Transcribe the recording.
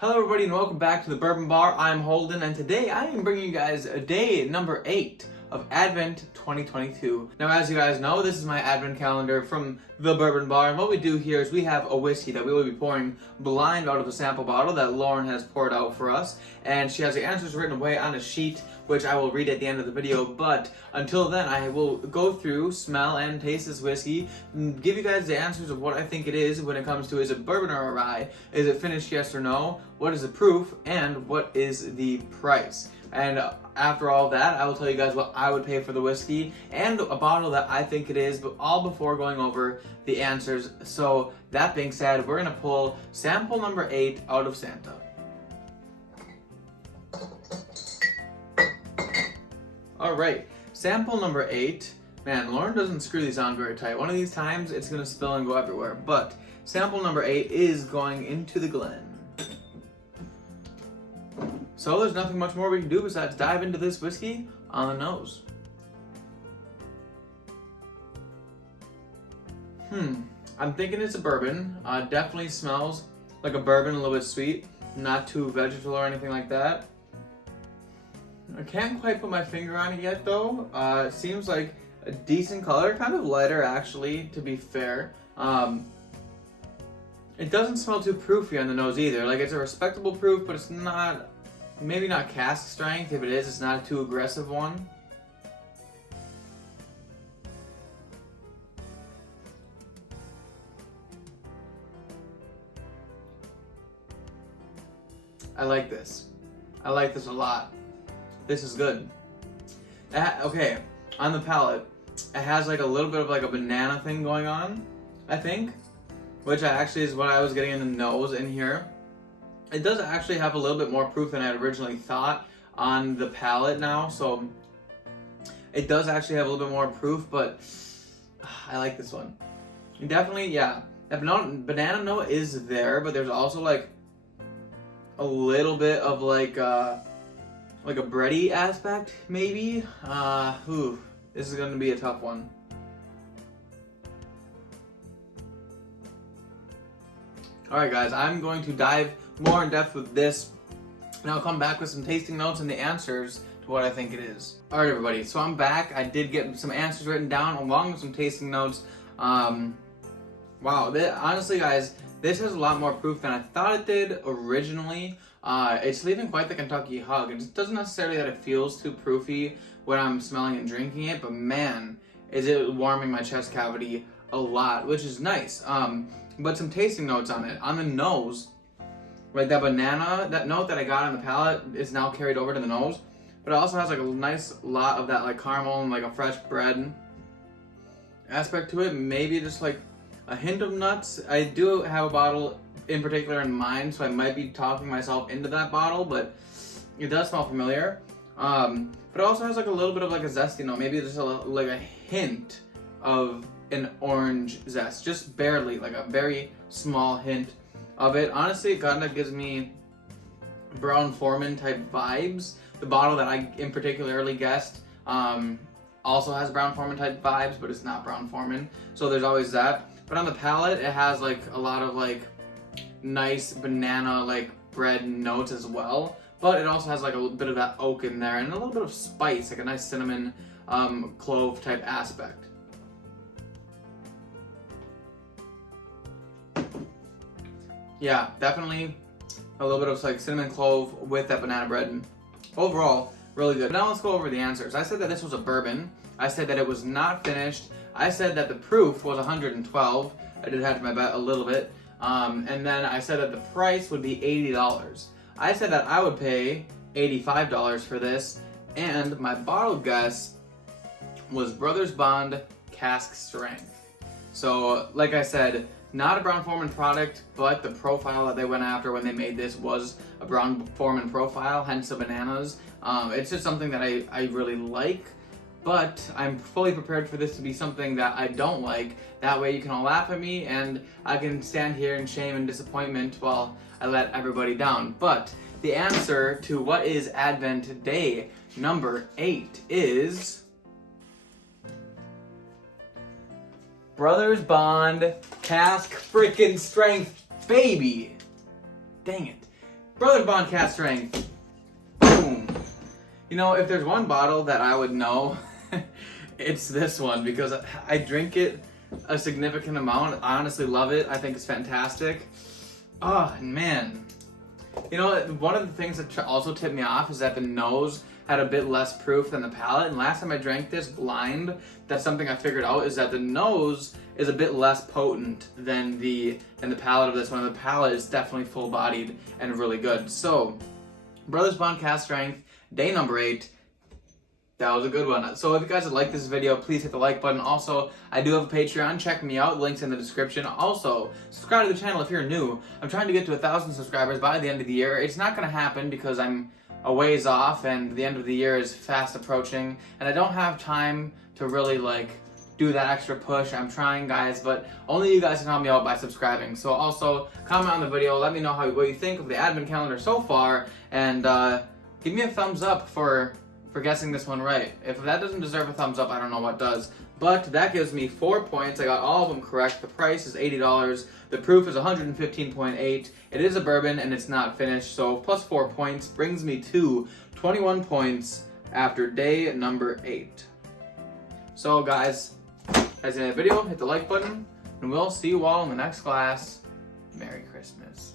Hello everybody and welcome back to the Bourbon Bar. I'm Holden and today I am bringing you guys a day number 8 of Advent 2022. Now as you guys know, this is my Advent calendar from the Bourbon Bar, and what we do here is we have a whiskey that we will be pouring blind out of a sample bottle that Lauren has poured out for us, and she has the answers written away on a sheet which I will read at the end of the video. But until then, I will go through, smell, and taste this whiskey, and give you guys the answers of what I think it is when it comes to, is it bourbon or a rye? Is it finished, yes or no? What is the proof? And what is the price? And after all that, I will tell you guys what I would pay for the whiskey and a bottle that I think it is, but all before going over the answers. So that being said, we're gonna pull sample number 8 out of Santa. All right, sample number 8. Man, Lauren doesn't screw these on very tight. One of these times it's gonna spill and go everywhere, but sample number 8 is going into the Glen. So there's nothing much more we can do besides dive into this whiskey on the nose. I'm thinking it's a bourbon. Definitely smells like a bourbon, a little bit sweet, not too vegetal or anything like that. I can't quite put my finger on it yet though. It seems like a decent color, kind of lighter actually, to be fair. It doesn't smell too proofy on the nose either. Like, it's a respectable proof, but it's not, maybe not cask strength. If it is, it's not a too aggressive one. I like this. I like this a lot. This is good. Okay, on the palate, it has like a little bit of like a banana thing going on, I think, which actually is what I was getting in the nose in here. It does actually have a little bit more proof than I had originally thought on the palate now, so it does actually have a little bit more proof, but I like this one. Definitely, yeah, that banana note is there, but there's also like a little bit of like a bready aspect, maybe. This is gonna be a tough one. Alright guys, I'm going to dive more in depth with this, and I'll come back with some tasting notes and the answers to what I think it is. Alright everybody, so I'm back. I did get some answers written down along with some tasting notes. Wow, honestly guys, this has a lot more proof than I thought it did originally. It's leaving quite the Kentucky hug. It doesn't necessarily that it feels too proofy when I'm smelling and drinking it, but man, is it warming my chest cavity a lot, which is nice. But some tasting notes on it. On the nose, like that banana, that note that I got on the palate is now carried over to the nose, but it also has like a nice lot of that like caramel and like a fresh bread aspect to it. Maybe just like a hint of nuts. I do have a bottle in particular in mind, so I might be talking myself into that bottle, but it does smell familiar. But it also has like a little bit of like a zesty note, maybe just like a hint of an orange zest, just barely, like a very small hint of it. Honestly, it kind of gives me Brown-Forman type vibes. The bottle that I in particularly guessed also has Brown-Forman type vibes, but it's not Brown-Forman, so there's always that. But on the palate, it has like a lot of like nice banana like bread notes as well, but it also has like a little bit of that oak in there and a little bit of spice, like a nice cinnamon clove type aspect. Yeah, definitely a little bit of like cinnamon clove with that banana bread. Overall, really good. Now let's go over the answers. I said that this was a bourbon. I said that it was not finished. I said that the proof was 112. I did hedge my bet a little bit. And then I said that the price would be $80. I said that I would pay $85 for this, and my bottle guess was Brothers Bond cask strength. So, like I said, not a Brown-Forman product, but the profile that they went after when they made this was a Brown-Forman profile, hence the bananas. It's just something that I really like, but I'm fully prepared for this to be something that I don't like. That way you can all laugh at me and I can stand here in shame and disappointment while I let everybody down. But the answer to what is Advent Day number 8 is Brothers Bond cask freaking strength, baby. Dang it. Brothers Bond Cast Strength. Boom. You know, if there's one bottle that I would know, it's this one, because I drink it a significant amount. I honestly love it. I think it's fantastic. Oh, man. You know, one of the things that also tipped me off is that the nose had a bit less proof than the palate. And last time I drank this blind, that's something I figured out, is that the nose is a bit less potent than the palate of this one. The palate is definitely full-bodied and really good. So, Brothers Bond Cast Strength, day number 8. That was a good one. So if you guys would like this video, please hit the like button. Also, I do have a Patreon. Check me out. Links in the description. Also, subscribe to the channel if you're new. I'm trying to get to 1,000 subscribers by the end of the year. It's not going to happen because I'm a ways off and the end of the year is fast approaching. And I don't have time to really, do that extra push. I'm trying, guys, but only you guys can help me out by subscribing. So also, comment on the video. Let me know what you think of the advent calendar so far. And give me a thumbs up for guessing this one right. If that doesn't deserve a thumbs up, I don't know what does. But that gives me 4 points. I got all of them correct. The price is $80. The proof is 115.8. It is a bourbon and it's not finished. So plus 4 points brings me to 21 points after day number 8. So guys, that's the end of the video. Hit the like button and we'll see you all in the next class. Merry Christmas.